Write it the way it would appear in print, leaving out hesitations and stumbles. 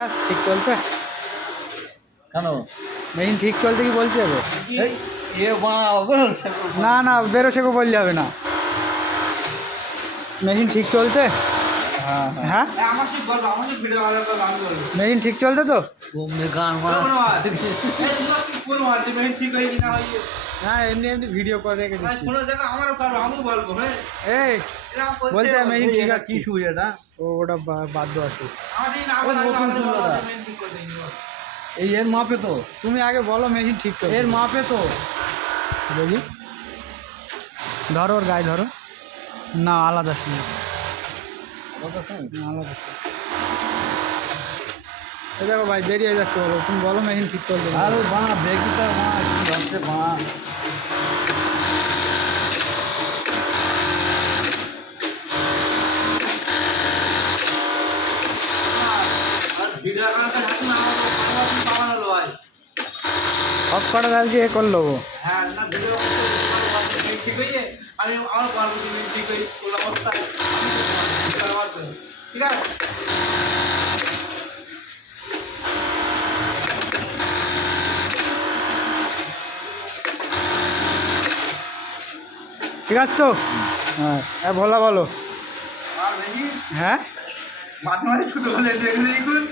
ঠিক চলছে কেন মেশিন ঠিক চলছে কি বলছে গো? এই এ বাবা না না বেরোছে গো বললে হবে না। মেশিন ঠিক চলছে? হ্যাঁ হ্যাঁ আমার ঠিক বলবো, আমার ঠিক ভিডিও বানাতে হবে, আমি বলবো। মেশিন ঠিক চলছে তো? তুমি গান কোনো আর। এই তোমার কি কোনো আর, যে মেশিন ঠিক হয়ে কিনা হয়ে না এমনি এমনি ভিডিও করে রেখে দিচ্ছি। কোনো জায়গা আমারও করবো, আমিও বলবো। হ্যাঁ এই এরকম করতে বলছে হবে। মেশিন ঠিক আছে কি কি? শুয়ে এটা ওটা বাধ্য আছে। আমার যদি না ও, বলে, আমি নতুন আলাদা ছিল বলবো, ওটা। মেশিন ঠিক করে দিই, বল। এই এর মাপে তো তুমি আগে বলো মেশিন ঠিক চলছে এর মাপে তো দেখি ধরো ওর গায়ে ধরো। না আলাদা শুনে কথা শুন আলাদা শুনে। এই দেখো ভাই দেরি হয়ে যাচ্ছে, বলো তুমি বলো মেশিন ঠিক চলছে কি? আরে বাঁ দেখি তো বাঁ কি হচ্ছে বাঁ আর ভিডিও বানাতে থাকি না, আমার পাওয়া হলো ভাই। সব কটা আজকে এ করলো গো। হ্যাঁ, না ভিডিও বানাতে মেশিন ঠিক হয়ে আমি আমার বলবো যে মেশিন ঠিক হয়ে কোন অবস্থায় আমি ভিডিও বানাতে। ঠিক আছে? ঠিক আছে তো? হ্যাঁ ভোলা বলো। আর মেশিন হ্যাঁ মাঝে মাঝে শুধু বলে দেখুন